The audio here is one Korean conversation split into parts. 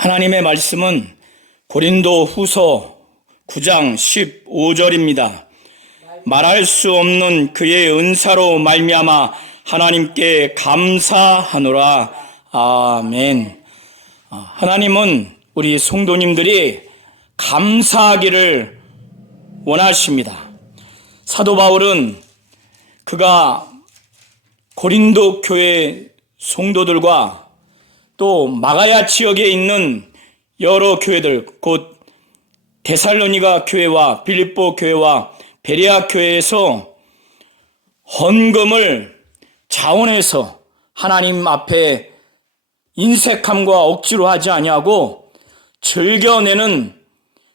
하나님의 말씀은 고린도 후서 9장 15절입니다. 말할 수 없는 그의 은사로 말미암아 하나님께 감사하노라. 아멘. 하나님은 우리 성도님들이 감사하기를 원하십니다. 사도 바울은 그가 고린도 교회 성도들과 또 마가야 지역에 있는 여러 교회들, 곧 데살로니가 교회와 빌립보 교회와 베레아 교회에서 헌금을 자원해서 하나님 앞에 인색함과 억지로 하지 아니하고 즐겨내는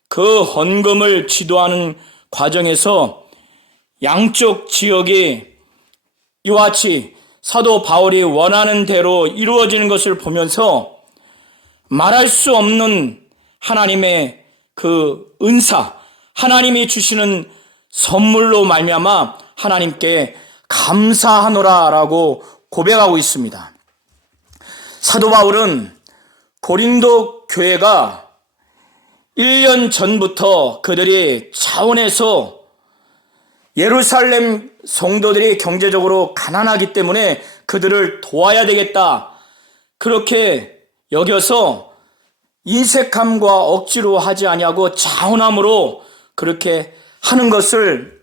그 헌금을 지도하는 과정에서 양쪽 지역이 이와 같이 사도 바울이 원하는 대로 이루어지는 것을 보면서 말할 수 없는 하나님의 그 은사, 하나님이 주시는 선물로 말미암아 하나님께 감사하노라라고 고백하고 있습니다. 사도 바울은 고린도 교회가 1년 전부터 그들이 자원해서 예루살렘 성도들이 경제적으로 가난하기 때문에 그들을 도와야 되겠다, 그렇게 여겨서 인색함과 억지로 하지 아니하고 자원함으로 그렇게 하는 것을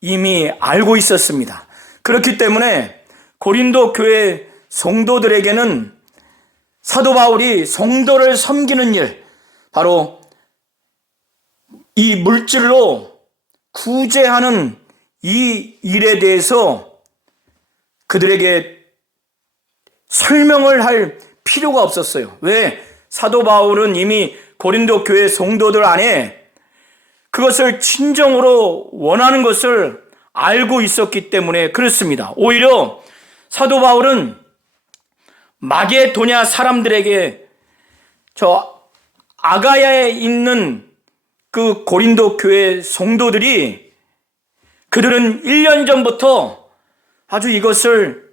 이미 알고 있었습니다. 그렇기 때문에 고린도 교회 성도들에게는 사도 바울이 성도를 섬기는 일, 바로 이 물질로 구제하는 이 일에 대해서 그들에게 설명을 할 필요가 없었어요. 왜? 사도 바울은 이미 고린도 교회 성도들 안에 그것을 진정으로 원하는 것을 알고 있었기 때문에 그렇습니다. 오히려 사도 바울은 마게도냐 사람들에게 저 아가야에 있는 그 고린도 교회 성도들이, 그들은 1년 전부터 아주 이것을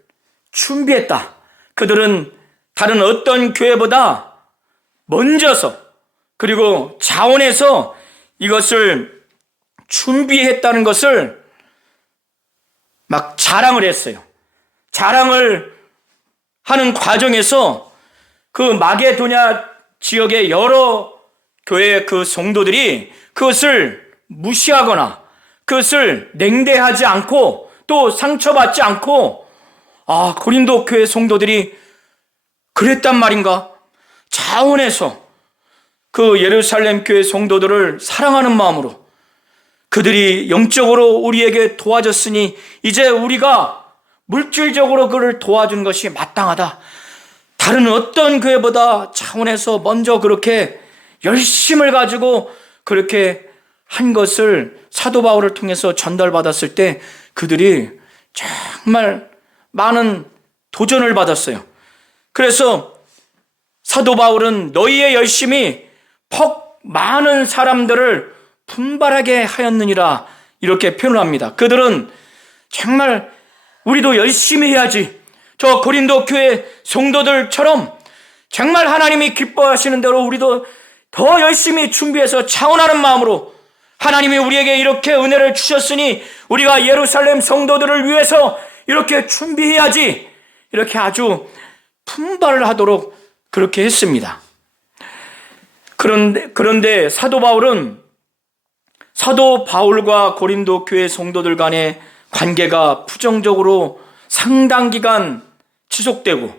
준비했다. 그들은 다른 어떤 교회보다 먼저서 그리고 자원해서 이것을 준비했다는 것을 막 자랑을 했어요. 자랑을 하는 과정에서 그 마게도냐 지역의 여러 교회 그 성도들이 그것을 무시하거나 그것을 냉대하지 않고 또 상처받지 않고, 고린도 교회 성도들이 그랬단 말인가? 자원해서 그 예루살렘 교회 성도들을 사랑하는 마음으로 그들이 영적으로 우리에게 도와줬으니 이제 우리가 물질적으로 그를 도와준 것이 마땅하다. 다른 어떤 교회보다 자원해서 먼저 그렇게 열심을 가지고 그렇게 한 것을 사도 바울을 통해서 전달받았을 때 그들이 정말 많은 도전을 받았어요. 그래서 사도 바울은 너희의 열심이 퍽 많은 사람들을 분발하게 하였느니라, 이렇게 표현을 합니다. 그들은 정말 우리도 열심히 해야지, 저 고린도 교회 성도들처럼 정말 하나님이 기뻐하시는 대로 우리도 더 열심히 준비해서 자원하는 마음으로 하나님이 우리에게 이렇게 은혜를 주셨으니 우리가 예루살렘 성도들을 위해서 이렇게 준비해야지, 이렇게 아주 분발을 하도록 그렇게 했습니다. 그런데 사도 바울과 고린도 교회 성도들 간의 관계가 부정적으로 상당 기간 지속되고,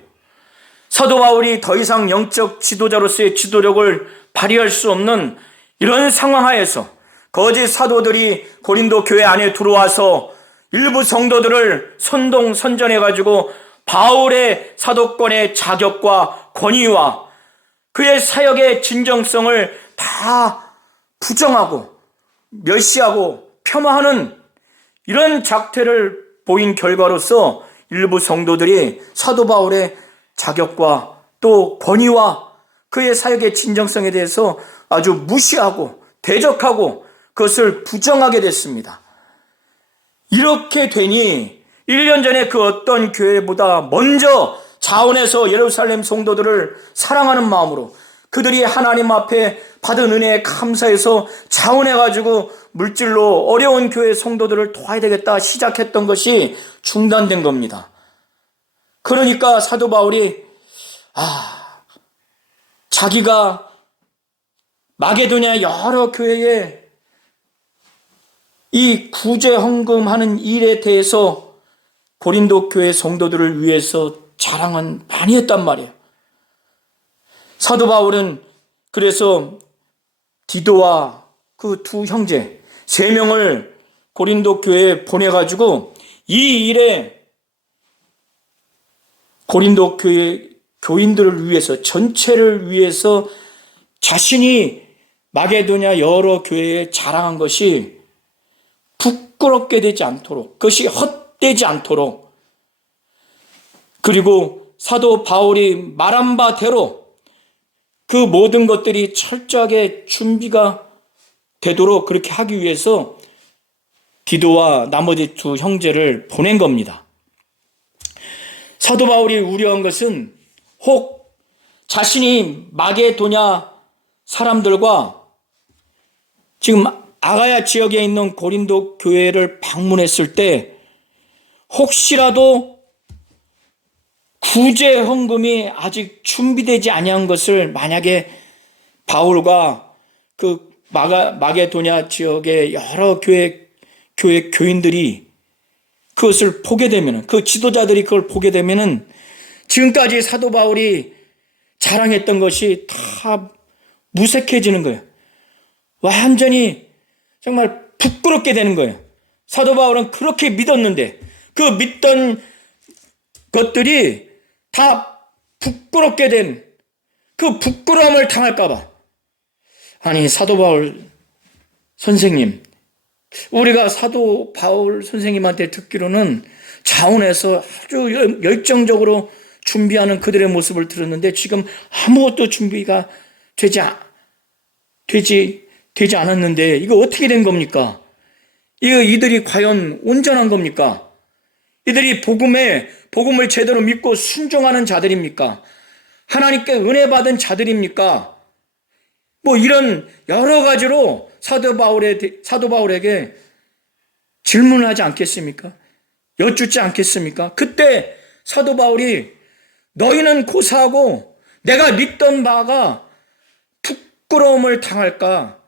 사도 바울이 더 이상 영적 지도자로서의 지도력을 발휘할 수 없는 이런 상황 하에서 거짓 사도들이 고린도 교회 안에 들어와서 일부 성도들을 선동선전해가지고 바울의 사도권의 자격과 권위와 그의 사역의 진정성을 다 부정하고 멸시하고 폄하하는 이런 작태를 보인 결과로서 일부 성도들이 사도 바울의 자격과 또 권위와 그의 사역의 진정성에 대해서 아주 무시하고 대적하고 그것을 부정하게 됐습니다. 이렇게 되니 1년 전에 그 어떤 교회보다 먼저 자원해서 예루살렘 성도들을 사랑하는 마음으로 그들이 하나님 앞에 받은 은혜에 감사해서 자원해가지고 물질로 어려운 교회 성도들을 도와야 되겠다 시작했던 것이 중단된 겁니다. 그러니까 사도 바울이 자기가 마게도냐 여러 교회에 이 구제 헌금하는 일에 대해서 고린도 교회 성도들을 위해서 자랑은 많이 했단 말이에요. 사도 바울은 그래서 디도와 그 두 형제 3명을 고린도 교회에 보내가지고 이 일에 고린도 교회 교인들을 위해서 전체를 위해서 자신이 마게도냐 여러 교회에 자랑한 것이 부끄럽게 되지 않도록, 그것이 헛되지 않도록, 그리고 사도 바울이 말한 바대로 그 모든 것들이 철저하게 준비가 되도록 그렇게 하기 위해서 디도와 나머지 두 형제를 보낸 겁니다. 사도 바울이 우려한 것은 혹 자신이 마게도냐 사람들과 지금 아가야 지역에 있는 고린도 교회를 방문했을 때 혹시라도 구제 헌금이 아직 준비되지 아니한 것을 만약에 바울과 그 마게도냐 지역의 여러 교회 교인들이 그것을 보게 되면은, 그 지도자들이 그걸 보게 되면은 지금까지 사도 바울이 자랑했던 것이 다 무색해지는 거예요. 완전히 정말 부끄럽게 되는 거예요. 사도 바울은 그렇게 믿었는데 그 믿던 것들이 다 부끄럽게 된 그 부끄러움을 당할까 봐. 아니, 사도 바울 선생님, 우리가 사도 바울 선생님한테 듣기로는 자원해서 아주 열정적으로 준비하는 그들의 모습을 들었는데 지금 아무것도 준비가 되지 않았는데 이거 어떻게 된 겁니까? 이들이 과연 온전한 겁니까? 이들이 복음을 제대로 믿고 순종하는 자들입니까? 하나님께 은혜 받은 자들입니까? 뭐 이런 여러 가지로 사도 바울에게 질문을 하지 않겠습니까? 여쭙지 않겠습니까? 그때 사도 바울이 너희는 고사하고 내가 믿던 바가 부끄러움을 당할까?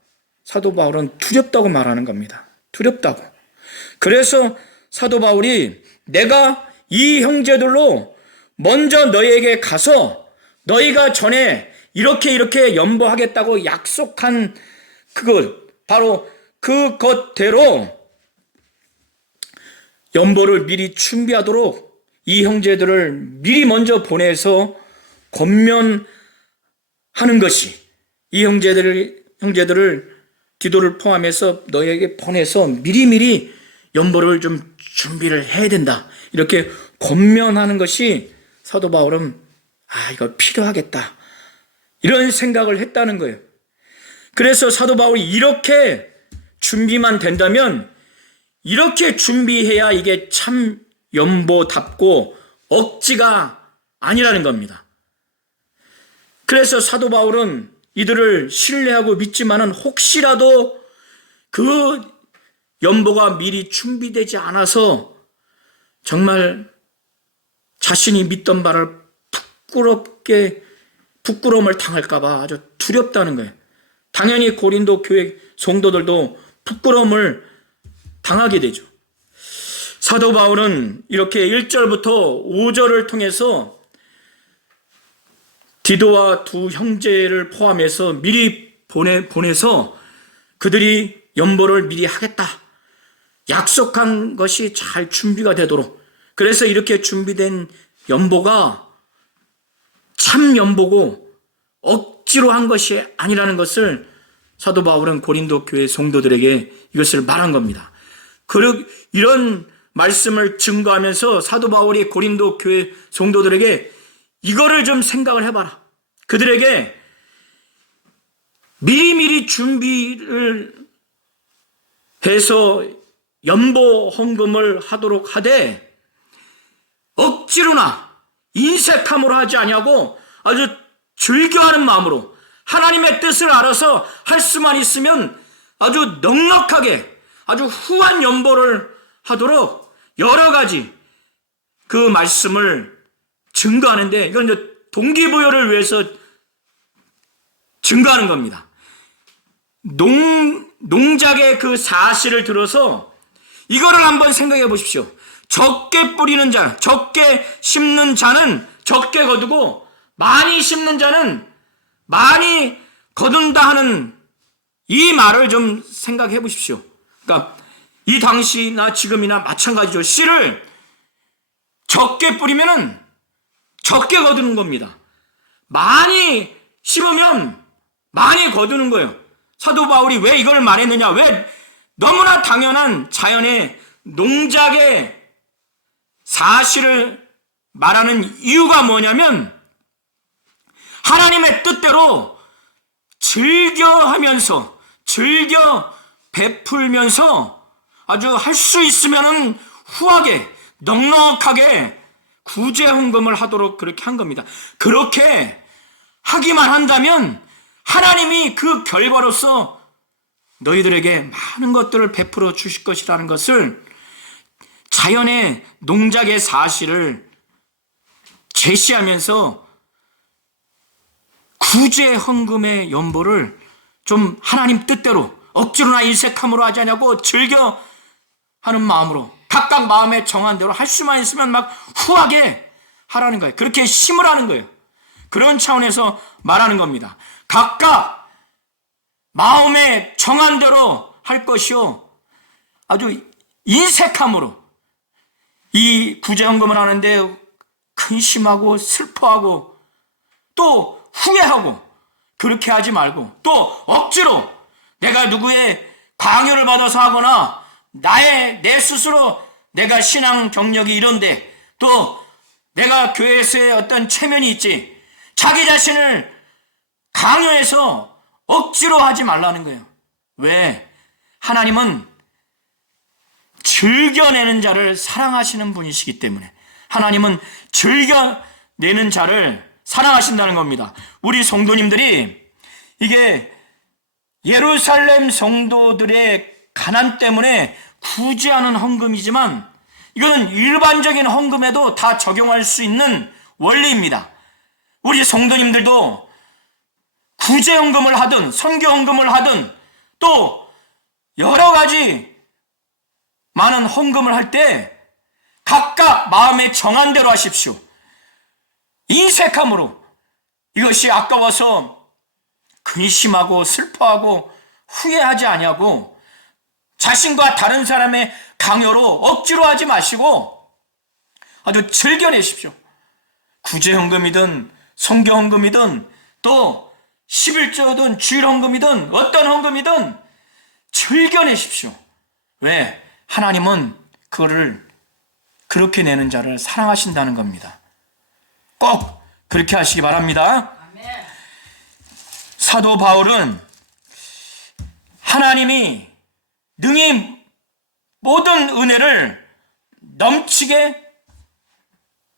사도 바울은 두렵다고 말하는 겁니다. 두렵다고. 그래서 사도 바울이 내가 이 형제들로 먼저 너희에게 가서 너희가 전에 이렇게 연보하겠다고 약속한 그것, 바로 그것대로 연보를 미리 준비하도록 이 형제들을 미리 먼저 보내서 권면하는 것이, 이 형제들을 디도를 포함해서 너희에게 보내서 미리미리 연보를 좀 준비를 해야 된다, 이렇게 권면하는 것이 사도 바울은 이거 필요하겠다, 이런 생각을 했다는 거예요. 그래서 사도 바울이 이렇게 준비만 된다면, 이렇게 준비해야 이게 참 연보답고 억지가 아니라는 겁니다. 그래서 사도 바울은 이들을 신뢰하고 믿지만은 혹시라도 그 연보가 미리 준비되지 않아서 정말 자신이 믿던 바를 부끄러움을 당할까봐 아주 두렵다는 거예요. 당연히 고린도 교회 성도들도 부끄러움을 당하게 되죠. 사도 바울은 이렇게 1절부터 5절을 통해서 디도와 두 형제를 포함해서 미리 보내서 그들이 연보를 미리 하겠다, 약속한 것이 잘 준비가 되도록, 그래서 이렇게 준비된 연보가 참 연보고 억지로 한 것이 아니라는 것을 사도 바울은 고린도 교회 성도들에게 이것을 말한 겁니다. 이런 말씀을 증거하면서 사도 바울이 고린도 교회 성도들에게 이거를 좀 생각을 해봐라. 그들에게 미리미리 준비를 해서 연보 헌금을 하도록 하되 억지로나 인색함으로 하지 아니하고 아주 즐겨하는 마음으로 하나님의 뜻을 알아서 할 수만 있으면 아주 넉넉하게 아주 후한 연보를 하도록 여러 가지 그 말씀을 증거하는데, 이건 이제 동기부여를 위해서 증거하는 겁니다. 농작의 그 사실을 들어서 이거를 한번 생각해 보십시오. 적게 뿌리는 자, 적게 심는 자는 적게 거두고 많이 심는 자는 많이 거둔다 하는 이 말을 좀 생각해 보십시오. 그러니까 이 당시나 지금이나 마찬가지죠. 씨를 적게 뿌리면은 적게 거두는 겁니다. 많이 심으면 많이 거두는 거예요. 사도 바울이 왜 이걸 말했느냐? 왜 너무나 당연한 자연의 농작의 사실을 말하는 이유가 뭐냐면, 하나님의 뜻대로 즐겨하면서, 즐겨 베풀면서 아주 할 수 있으면 후하게, 넉넉하게 구제헌금을 하도록 그렇게 한 겁니다. 그렇게 하기만 한다면 하나님이 그 결과로서 너희들에게 많은 것들을 베풀어 주실 것이라는 것을, 자연의 농작의 사실을 제시하면서 구제헌금의 연보를 좀 하나님 뜻대로 억지로나 일색함으로 하지 않냐고 즐겨 하는 마음으로 각각 마음에 정한 대로 할 수만 있으면 막 후하게 하라는 거예요. 그렇게 심으라는 거예요. 그런 차원에서 말하는 겁니다. 각각 마음에 정한 대로 할 것이요, 아주 인색함으로 이 구제헌금을 하는데 근심하고 슬퍼하고 또 후회하고 그렇게 하지 말고, 또 억지로 내가 누구의 강요를 받아서 하거나 내 스스로 내가 신앙 경력이 이런데 또 내가 교회에서의 어떤 체면이 있지, 자기 자신을 강요해서 억지로 하지 말라는 거예요. 왜? 하나님은 즐겨내는 자를 사랑하시는 분이시기 때문에, 하나님은 즐겨내는 자를 사랑하신다는 겁니다. 우리 성도님들이, 이게 예루살렘 성도들의 가난 때문에 구제하는 헌금이지만 이거는 일반적인 헌금에도 다 적용할 수 있는 원리입니다. 우리 성도님들도 구제헌금을 하든 선교헌금을 하든 또 여러 가지 많은 헌금을 할 때 각각 마음에 정한 대로 하십시오. 인색함으로, 이것이 아까워서 근심하고 슬퍼하고 후회하지 아니하고 자신과 다른 사람의 강요로 억지로 하지 마시고 아주 즐겨내십시오. 구제헌금이든 선교헌금이든 또 11조든 주일헌금이든 어떤 헌금이든 즐겨내십시오. 왜? 하나님은 그거를 그렇게 내는 자를 사랑하신다는 겁니다. 꼭 그렇게 하시기 바랍니다. 사도 바울은 하나님이 능히 모든 은혜를 넘치게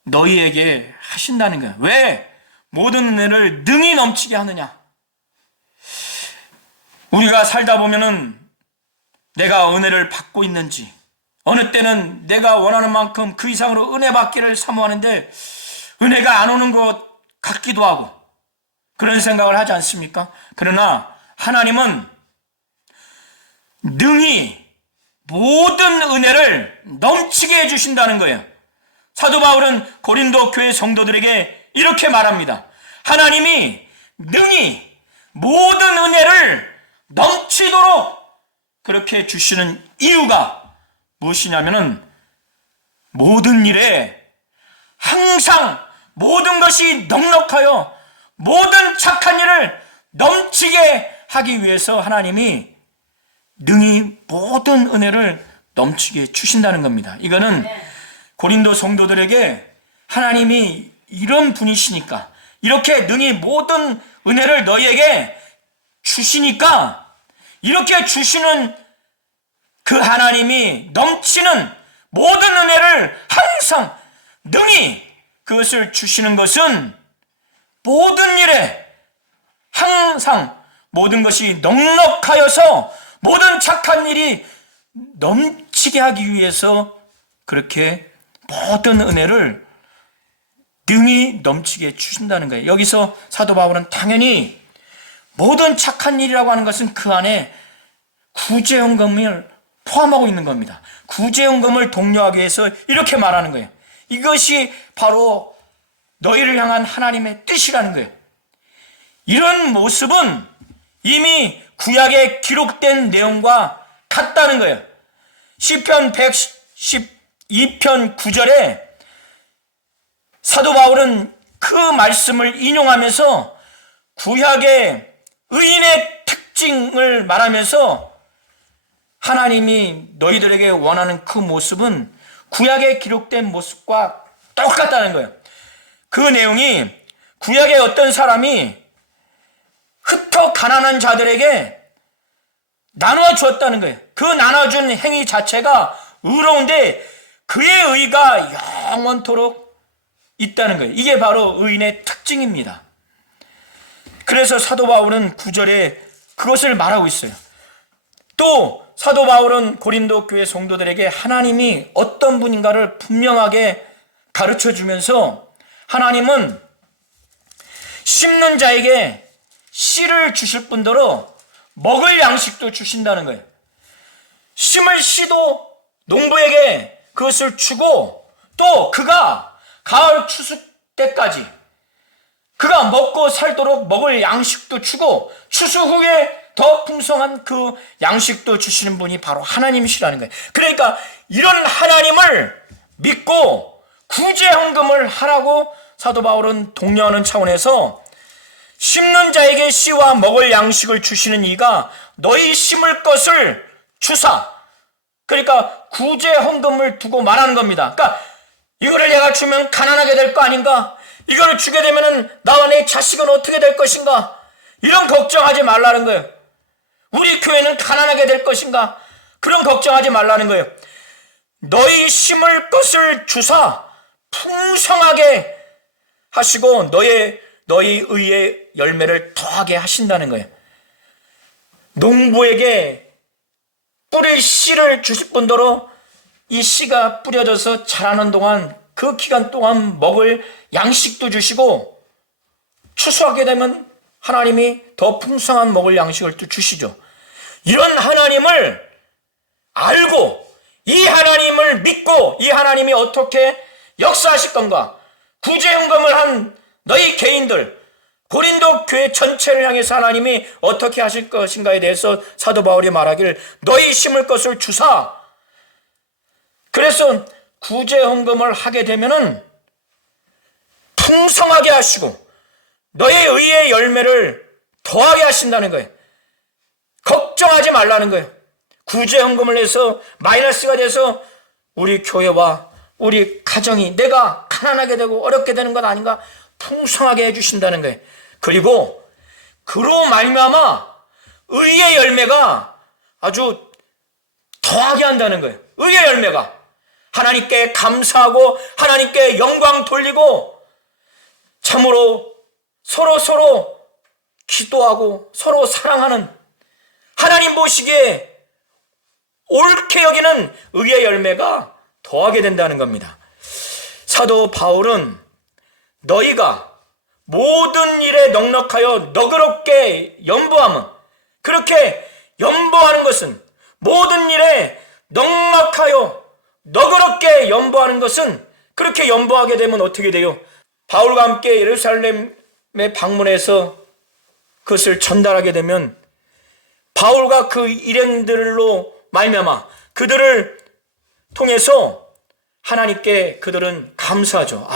너희에게 하신다는 거야. 왜 모든 은혜를 능히 넘치게 하느냐? 우리가 살다 보면은 내가 은혜를 받고 있는지, 어느 때는 내가 원하는 만큼 그 이상으로 은혜 받기를 사모하는데 은혜가 안 오는 것 같기도 하고 그런 생각을 하지 않습니까? 그러나 하나님은 능히 모든 은혜를 넘치게 해주신다는 거예요. 사도 바울은 고린도 교회 성도들에게 이렇게 말합니다. 하나님이 능히 모든 은혜를 넘치도록 그렇게 주시는 이유가 무엇이냐면은 모든 일에 항상 모든 것이 넉넉하여 모든 착한 일을 넘치게 하기 위해서 하나님이 능히 모든 은혜를 넘치게 주신다는 겁니다. 이거는 고린도 성도들에게 하나님이 이런 분이시니까, 이렇게 능히 모든 은혜를 너희에게 주시니까, 이렇게 주시는 그 하나님이 넘치는 모든 은혜를 항상 능히 그것을 주시는 것은 모든 일에 항상 모든 것이 넉넉하여서 모든 착한 일이 넘치게 하기 위해서 그렇게 모든 은혜를 능히 넘치게 주신다는 거예요. 여기서 사도 바울은 당연히 모든 착한 일이라고 하는 것은 그 안에 구제연금을 포함하고 있는 겁니다. 구제연금을 독려하기 위해서 이렇게 말하는 거예요. 이것이 바로 너희를 향한 하나님의 뜻이라는 거예요. 이런 모습은 이미 구약에 기록된 내용과 같다는 거예요. 시편 112편 9절에 사도 바울은 그 말씀을 인용하면서 구약의 의인의 특징을 말하면서 하나님이 너희들에게 원하는 그 모습은 구약에 기록된 모습과 똑같다는 거예요. 그 내용이 구약의 어떤 사람이 흩어 가난한 자들에게 나눠 주었다는 거예요. 그 나눠준 행위 자체가 의로운데 그의 의가 영원토록 있다는 거예요. 이게 바로 의인의 특징입니다. 그래서 사도 바울은 9절에 그것을 말하고 있어요. 또 사도 바울은 고린도 교회 성도들에게 하나님이 어떤 분인가를 분명하게 가르쳐 주면서 하나님은 심는 자에게 씨를 주실 뿐더러 먹을 양식도 주신다는 거예요. 심을 씨도 농부에게 그것을 주고 또 그가 가을 추수 때까지 그가 먹고 살도록 먹을 양식도 주고 추수 후에 더 풍성한 그 양식도 주시는 분이 바로 하나님이시라는 거예요. 그러니까 이런 하나님을 믿고 구제헌금을 하라고 사도 바울은 독려하는 차원에서 심는 자에게 씨와 먹을 양식을 주시는 이가 너희 심을 것을 주사, 그러니까 구제헌금을 두고 말하는 겁니다. 그러니까 이거를 내가 주면 가난하게 될 거 아닌가? 이걸 주게 되면 나와 내 자식은 어떻게 될 것인가? 이런 걱정하지 말라는 거예요. 우리 교회는 가난하게 될 것인가? 그런 걱정하지 말라는 거예요. 너희 심을 것을 주사 풍성하게 하시고 너희 의의 열매를 더하게 하신다는 거예요. 농부에게 뿌릴 씨를 주실 뿐더러 이 씨가 뿌려져서 자라는 동안 그 기간 동안 먹을 양식도 주시고 추수하게 되면 하나님이 더 풍성한 먹을 양식을 또 주시죠. 이런 하나님을 알고 이 하나님을 믿고 이 하나님이 어떻게 역사하실 건가, 구제헌금을 한 너희 개인들 고린도 교회 전체를 향해서 하나님이 어떻게 하실 것인가에 대해서 사도 바울이 말하기를 너희 심을 것을 주사, 그래서 구제헌금을 하게 되면은 풍성하게 하시고 너희 의의 열매를 더하게 하신다는 거예요. 걱정하지 말라는 거예요. 구제헌금을 해서 마이너스가 돼서 우리 교회와 우리 가정이 내가 가난하게 되고 어렵게 되는 것 아닌가? 풍성하게 해주신다는 거예요. 그리고 그로 말미암아 의의 열매가 아주 더하게 한다는 거예요. 의의 열매가 하나님께 감사하고 하나님께 영광 돌리고 참으로 서로 기도하고 서로 사랑하는, 하나님 보시기에 옳게 여기는 의의 열매가 더하게 된다는 겁니다. 사도 바울은 너희가 모든 일에 넉넉하여 너그럽게 연보함은, 그렇게 연보하는 것은, 모든 일에 넉넉하여 너그럽게 연보하는 것은, 그렇게 연보하게 되면 어떻게 돼요? 바울과 함께 예루살렘에 방문해서 그것을 전달하게 되면 바울과 그 일행들로 말미암아 그들을 통해서 하나님께 그들은 감사하죠.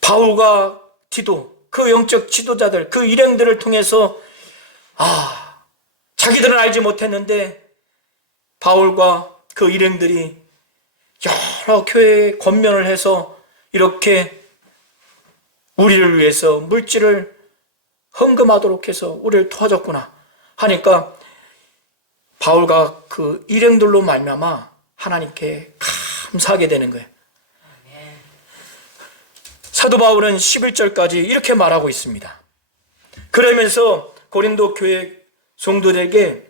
바울과 디도, 그 영적 지도자들, 그 일행들을 통해서 자기들은 알지 못했는데 바울과 그 일행들이 여러 교회에 권면을 해서 이렇게 우리를 위해서 물질을 헌금하도록 해서 우리를 도와줬구나 하니까 바울과 그 일행들로 말미암아 하나님께 감사하게 되는 거예요. 사도 바울은 11절까지 이렇게 말하고 있습니다. 그러면서 고린도 교회 성도들에게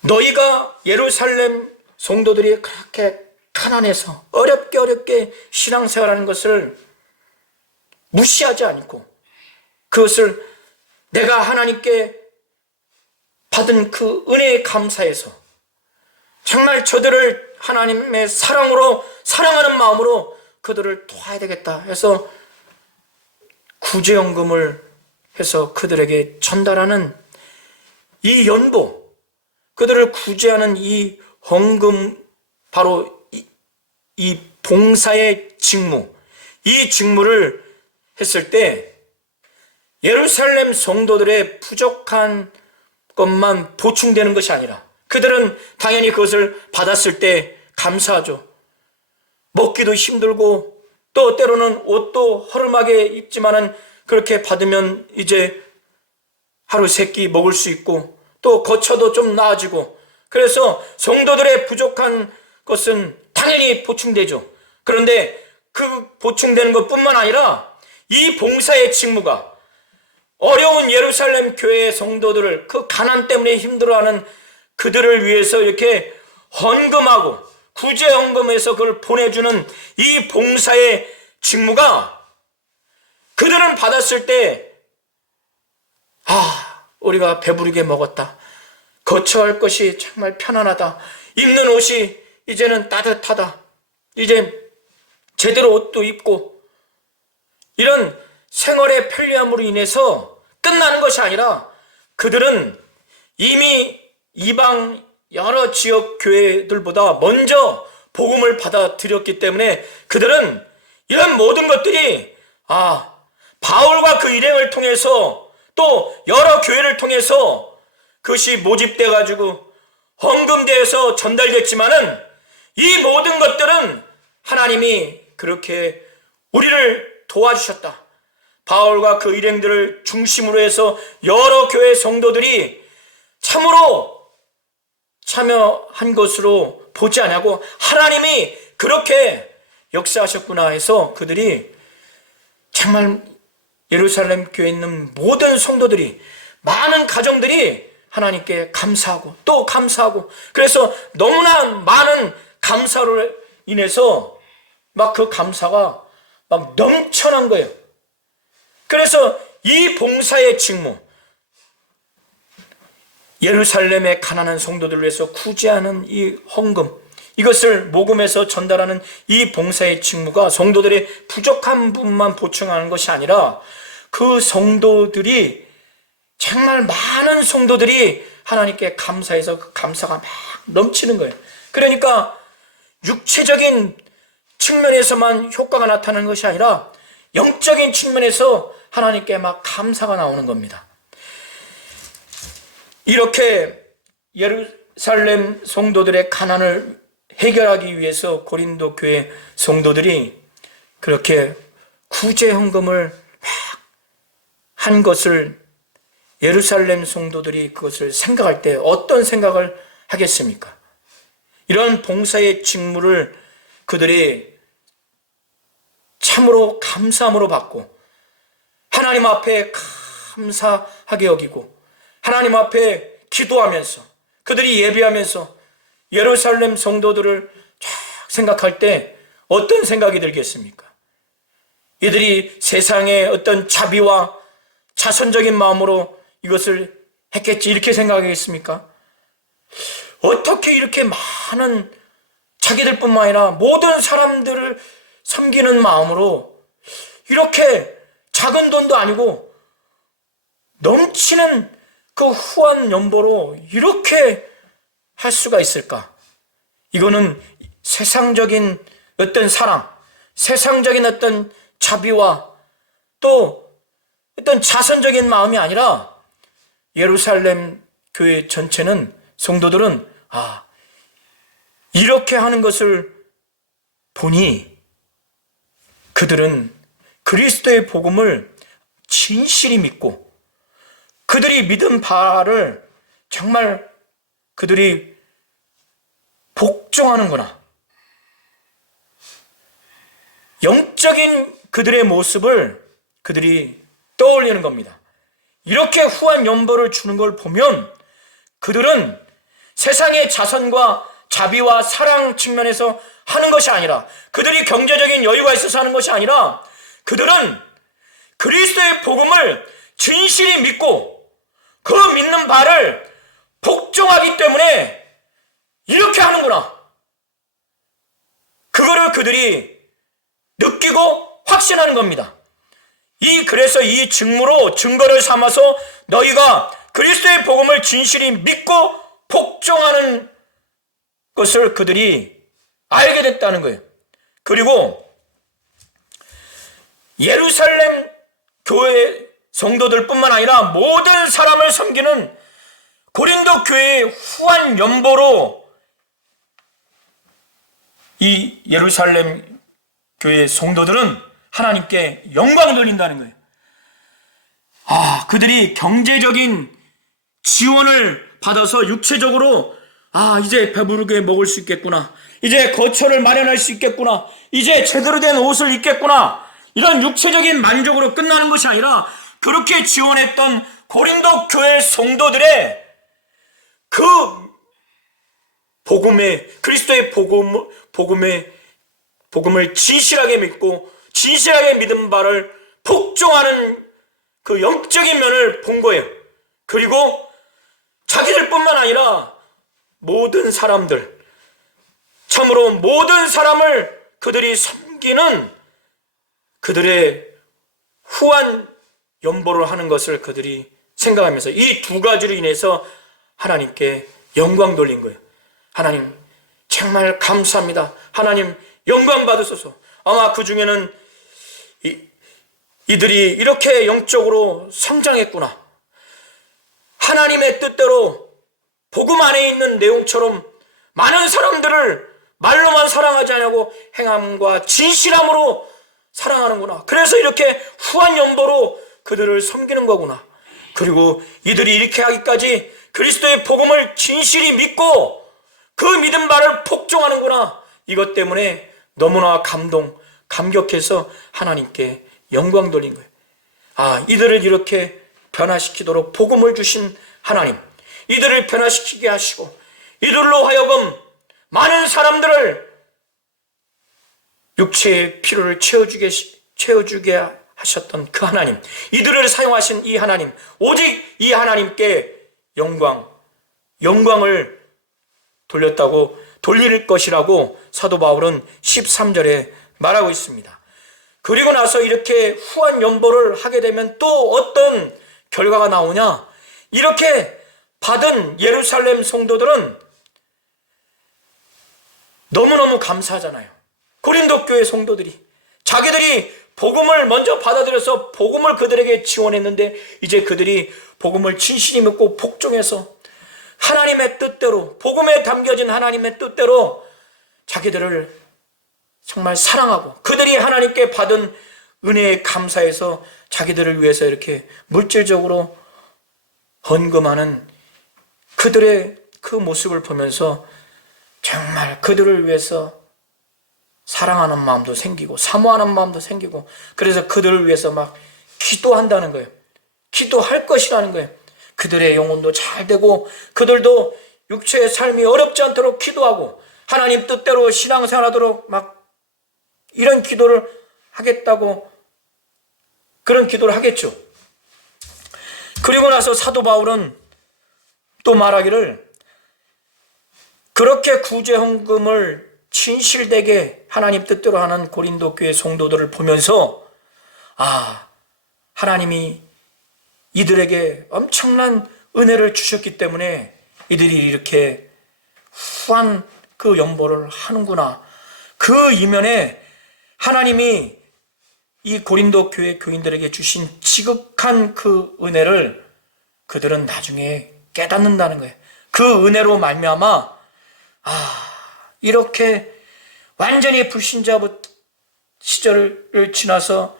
너희가 예루살렘 성도들이 그렇게 가난해서 어렵게 신앙생활하는 것을 무시하지 않고 그것을 내가 하나님께 받은 그 은혜에 감사해서 정말 저들을 하나님의 사랑하는 마음으로 그들을 도와야 되겠다 해서 구제연금을 해서 그들에게 전달하는 이 연보, 그들을 구제하는 이 헌금, 바로 이 봉사의 직무, 이 직무를 했을 때 예루살렘 성도들의 부족한 것만 보충되는 것이 아니라 그들은 당연히 그것을 받았을 때 감사하죠. 먹기도 힘들고 또 때로는 옷도 허름하게 입지만은 그렇게 받으면 이제 하루 세 끼 먹을 수 있고 또 거처도 좀 나아지고, 그래서 성도들의 부족한 것은 당연히 보충되죠. 그런데 그 보충되는 것뿐만 아니라 이 봉사의 직무가 어려운 예루살렘 교회의 성도들을, 그 가난 때문에 힘들어하는 그들을 위해서 이렇게 헌금하고 구제 헌금해서 그걸 보내주는 이 봉사의 직무가 그들은 받았을 때 우리가 배부르게 먹었다, 거처할 것이 정말 편안하다, 입는 옷이 이제는 따뜻하다, 이제 제대로 옷도 입고, 이런 생활의 편리함으로 인해서 끝나는 것이 아니라 그들은 이미 이방 여러 지역 교회들보다 먼저 복음을 받아들였기 때문에 그들은 이런 모든 것들이 바울과 그 일행을 통해서 또 여러 교회를 통해서 그것이 모집돼 가지고 헌금되어서 전달됐지만은 이 모든 것들은 하나님이 그렇게 우리를 도와주셨다. 바울과 그 일행들을 중심으로 해서 여러 교회 성도들이 참으로 참여한 것으로 보지 않냐고, 하나님이 그렇게 역사하셨구나 해서 그들이 정말 예루살렘 교회에 있는 모든 성도들이, 많은 가정들이 하나님께 감사하고 또 감사하고, 그래서 너무나 많은 감사로 인해서 막 그 감사가 막 넘쳐난 거예요. 그래서 이 봉사의 직무, 예루살렘의 가난한 성도들을 위해서 구제하는 이 헌금, 이것을 모금해서 전달하는 이 봉사의 직무가 성도들의 부족한 부분만 보충하는 것이 아니라 그 성도들이, 정말 많은 성도들이 하나님께 감사해서 그 감사가 막 넘치는 거예요. 그러니까 육체적인 측면에서만 효과가 나타나는 것이 아니라 영적인 측면에서 하나님께 막 감사가 나오는 겁니다. 이렇게 예루살렘 성도들의 가난을 해결하기 위해서 고린도 교회 성도들이 그렇게 구제 헌금을 막 한 것을 예루살렘 성도들이 그것을 생각할 때 어떤 생각을 하겠습니까? 이런 봉사의 직무를 그들이 참으로 감사함으로 받고 하나님 앞에 감사하게 여기고 하나님 앞에 기도하면서 그들이 예배하면서 예루살렘 성도들을 쫙 생각할 때 어떤 생각이 들겠습니까? 이들이 세상의 어떤 자비와 자선적인 마음으로 이것을 했겠지, 이렇게 생각하겠습니까? 어떻게 이렇게 많은, 자기들뿐만 아니라 모든 사람들을 섬기는 마음으로 이렇게 작은 돈도 아니고 넘치는 그 후한 연보로 이렇게 할 수가 있을까? 이거는 세상적인 어떤 사랑, 세상적인 어떤 자비와 또 어떤 자선적인 마음이 아니라 예루살렘 교회 전체는, 성도들은 이렇게 하는 것을 보니 그들은 그리스도의 복음을 진실히 믿고 그들이 믿은 바를 정말 그들이 복종하는구나, 영적인 그들의 모습을 그들이 떠올리는 겁니다. 이렇게 후한 연보를 주는 걸 보면 그들은 세상의 자선과 자비와 사랑 측면에서 하는 것이 아니라, 그들이 경제적인 여유가 있어서 하는 것이 아니라, 그들은 그리스도의 복음을 진실히 믿고 그 믿는 바를 복종하기 때문에 이렇게 하는구나. 그거를 그들이 느끼고 확신하는 겁니다. 그래서 이 증거를 삼아서 너희가 그리스도의 복음을 진실히 믿고 복종하는 것을 그들이 알게 됐다는 거예요. 그리고 예루살렘 교회 성도들뿐만 아니라 모든 사람을 섬기는 고린도 교회의 후한 연보로 이 예루살렘 교회 성도들은 하나님께 영광을 돌린다는 거예요. 그들이 경제적인 지원을 받아서 육체적으로 이제 배부르게 먹을 수 있겠구나, 이제 거처를 마련할 수 있겠구나, 이제 제대로 된 옷을 입겠구나, 이런 육체적인 만족으로 끝나는 것이 아니라, 그렇게 지원했던 고린도 교회 성도들의 그 그리스도의 복음을 진실하게 믿고 진실하게 믿은 바를 복종하는 그 영적인 면을 본 거예요. 그리고 자기들뿐만 아니라 모든 사람들, 참으로 모든 사람을 그들이 섬기는 그들의 후한 연보를 하는 것을 그들이 생각하면서 이 두 가지로 인해서 하나님께 영광 돌린 거예요. 하나님 정말 감사합니다. 하나님 영광 받으소서. 아마 그 중에는 이들이 이렇게 영적으로 성장했구나, 하나님의 뜻대로 복음 안에 있는 내용처럼 많은 사람들을 말로만 사랑하지 않고 행함과 진실함으로 사랑하는구나, 그래서 이렇게 후한 연보로 그들을 섬기는 거구나, 그리고 이들이 이렇게 하기까지 그리스도의 복음을 진실히 믿고 그 믿은 바를 복종하는구나, 이것 때문에 너무나 감격해서 하나님께 영광 돌린 거예요. 이들을 이렇게 변화시키도록 복음을 주신 하나님, 이들을 변화시키게 하시고 이들로 하여금 많은 사람들을 육체의 필요를 채워주게 하셨던 그 하나님, 이들을 사용하신 이 하나님, 오직 이 하나님께 영광을 돌릴 것이라고 사도 바울은 13절에 말하고 있습니다. 그리고 나서 이렇게 후한 연보를 하게 되면 또 어떤 결과가 나오냐, 이렇게 받은 예루살렘 성도들은 너무너무 감사하잖아요. 고린도 교회 성도들이 자기들이 복음을 먼저 받아들여서 복음을 그들에게 지원했는데, 이제 그들이 복음을 진실히 믿고 복종해서 하나님의 뜻대로, 복음에 담겨진 하나님의 뜻대로 자기들을 정말 사랑하고 그들이 하나님께 받은 은혜에 감사해서 자기들을 위해서 이렇게 물질적으로 헌금하는 그들의 그 모습을 보면서 정말 그들을 위해서 사랑하는 마음도 생기고 사모하는 마음도 생기고, 그래서 그들을 위해서 막 기도한다는 거예요. 기도할 것이라는 거예요. 그들의 영혼도 잘 되고 그들도 육체의 삶이 어렵지 않도록 기도하고 하나님 뜻대로 신앙생활하도록 막 이런 기도를 하겠다고, 그런 기도를 하겠죠. 그리고 나서 사도 바울은 또 말하기를, 그렇게 구제헌금을 진실되게 하나님 뜻대로 하는 고린도 교회 성도들을 보면서 하나님이 이들에게 엄청난 은혜를 주셨기 때문에 이들이 이렇게 후한 그 연보를 하는구나, 그 이면에 하나님이 이 고린도 교회 교인들에게 주신 지극한 그 은혜를 그들은 나중에 깨닫는다는 거예요. 그 은혜로 말미암아 이렇게 완전히 불신자 시절을 지나서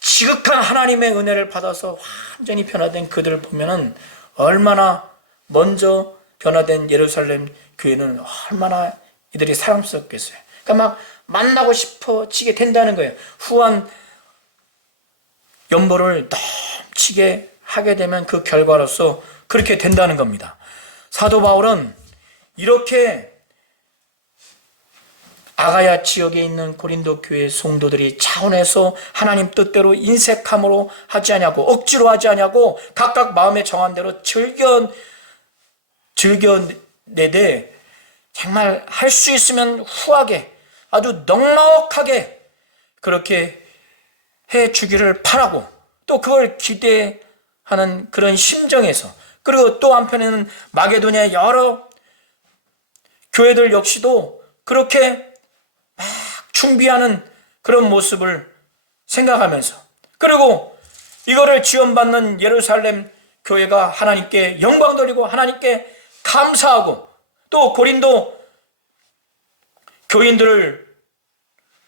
지극한 하나님의 은혜를 받아서 완전히 변화된 그들을 보면은 얼마나 먼저 변화된 예루살렘 교회는 얼마나 이들이 사랑스럽겠어요. 그러니까 막 만나고 싶어지게 된다는 거예요. 후한 연보를 넘치게 하게 되면 그 결과로서 그렇게 된다는 겁니다. 사도 바울은 이렇게 아가야 지역에 있는 고린도 교회 성도들이 차원에서 하나님 뜻대로 인색함으로 하지 아니하고 억지로 하지 아니하고 각각 마음에 정한 대로 즐겨내되 정말 할 수 있으면 후하게 아주 넉넉하게 그렇게 해 주기를 바라고 또 그걸 기대하는 그런 심정에서, 그리고 또 한편에는 마게도니아의 여러 교회들 역시도 그렇게 막 준비하는 그런 모습을 생각하면서, 그리고 이거를 지원받는 예루살렘 교회가 하나님께 영광 돌리고 하나님께 감사하고 또 고린도 교인들을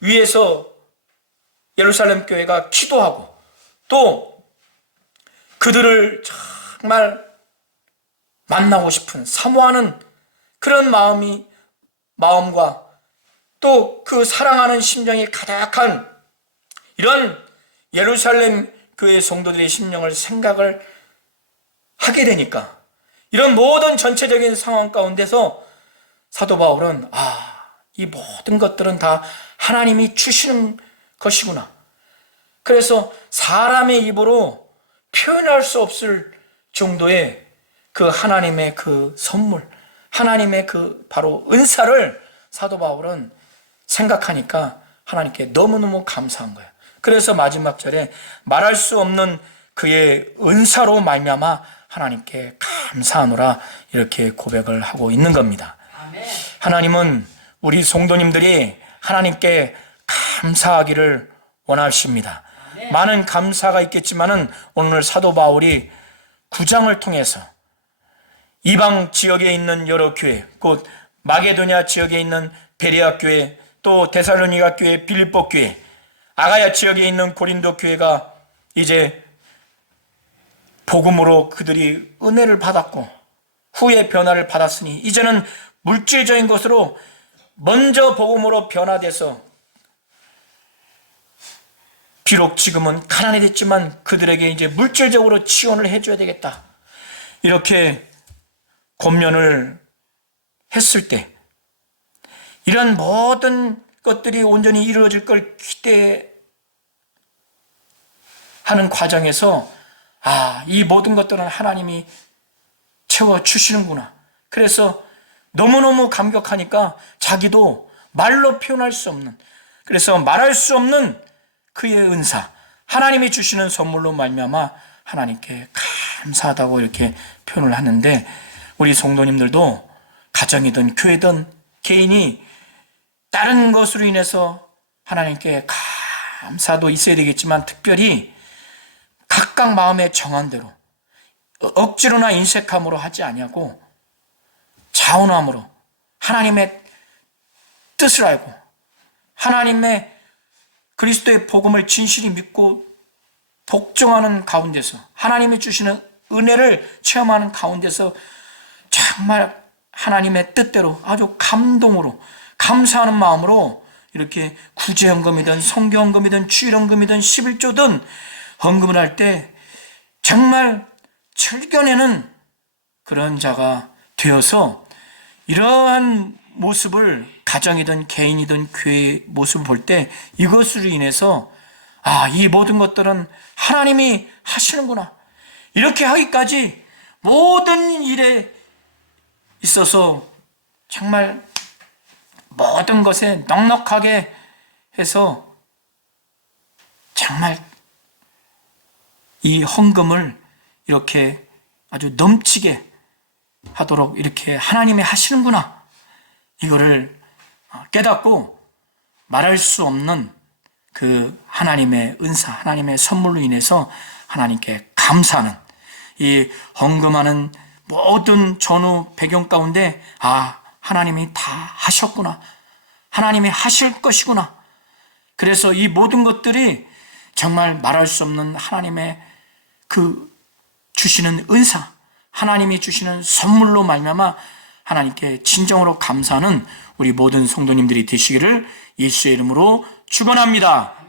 위해서 예루살렘 교회가 기도하고 또 그들을 정말 만나고 싶은 사모하는 그런 마음과 또 그 사랑하는 심정이 가득한 이런 예루살렘 교회 성도들의 심령을 생각을 하게 되니까 이런 모든 전체적인 상황 가운데서 사도 바울은 이 모든 것들은 다 하나님이 주시는 것이구나. 그래서 사람의 입으로 표현할 수 없을 정도의 그 하나님의 그 선물, 하나님의 그 바로 은사를 사도 바울은 생각하니까 하나님께 너무너무 감사한 거예요. 그래서 마지막 절에 말할 수 없는 그의 은사로 말미암아 하나님께 감사하노라 이렇게 고백을 하고 있는 겁니다. 하나님은 우리 성도님들이 하나님께 감사하기를 원하십니다. 많은 감사가 있겠지만은 오늘 사도 바울이 9장을 통해서 이방 지역에 있는 여러 교회, 곧 마게도냐 지역에 있는 베레아 교회, 또 데살로니가 교회, 빌립보 교회, 아가야 지역에 있는 고린도 교회가 이제 복음으로 그들이 은혜를 받았고 후에 변화를 받았으니 이제는 물질적인 것으로 먼저 복음으로 변화돼서 비록 지금은 가난해졌지만 그들에게 이제 물질적으로 지원을 해줘야 되겠다, 이렇게 권면을 했을 때 이런 모든 것들이 온전히 이루어질 걸 기대하는 과정에서 이 모든 것들은 하나님이 채워주시는구나. 그래서 너무너무 감격하니까 자기도 말로 표현할 수 없는, 그래서 말할 수 없는 그의 은사, 하나님이 주시는 선물로 말미암아 하나님께 감사하다고 이렇게 표현을 하는데, 우리 성도님들도 가정이든 교회든 개인이 다른 것으로 인해서 하나님께 감사도 있어야 되겠지만 특별히 각각 마음에 정한 대로 억지로나 인색함으로 하지 아니하고 자원함으로 하나님의 뜻을 알고 하나님의 그리스도의 복음을 진실히 믿고 복종하는 가운데서 하나님이 주시는 은혜를 체험하는 가운데서 정말 하나님의 뜻대로 아주 감동으로 감사하는 마음으로 이렇게 구제헌금이든 성교헌금이든 주일헌금이든 11조든 헌금을 할 때 정말 즐겨내는 그런 자가 되어서 이러한 모습을 가정이든 개인이든 교회의 모습을 볼 때 이것으로 인해서 이 모든 것들은 하나님이 하시는구나, 이렇게 하기까지 모든 일에 있어서 정말 모든 것에 넉넉하게 해서 정말 이 헌금을 이렇게 아주 넘치게 하도록 이렇게 하나님이 하시는구나, 이거를 깨닫고 말할 수 없는 그 하나님의 은사, 하나님의 선물로 인해서 하나님께 감사하는, 이 헌금하는 모든 전후 배경 가운데 하나님이 다 하셨구나, 하나님이 하실 것이구나. 그래서 이 모든 것들이 정말 말할 수 없는 하나님의 그 주시는 은사, 하나님이 주시는 선물로 말미암아 하나님께 진정으로 감사하는 우리 모든 성도님들이 되시기를 예수의 이름으로 축원합니다.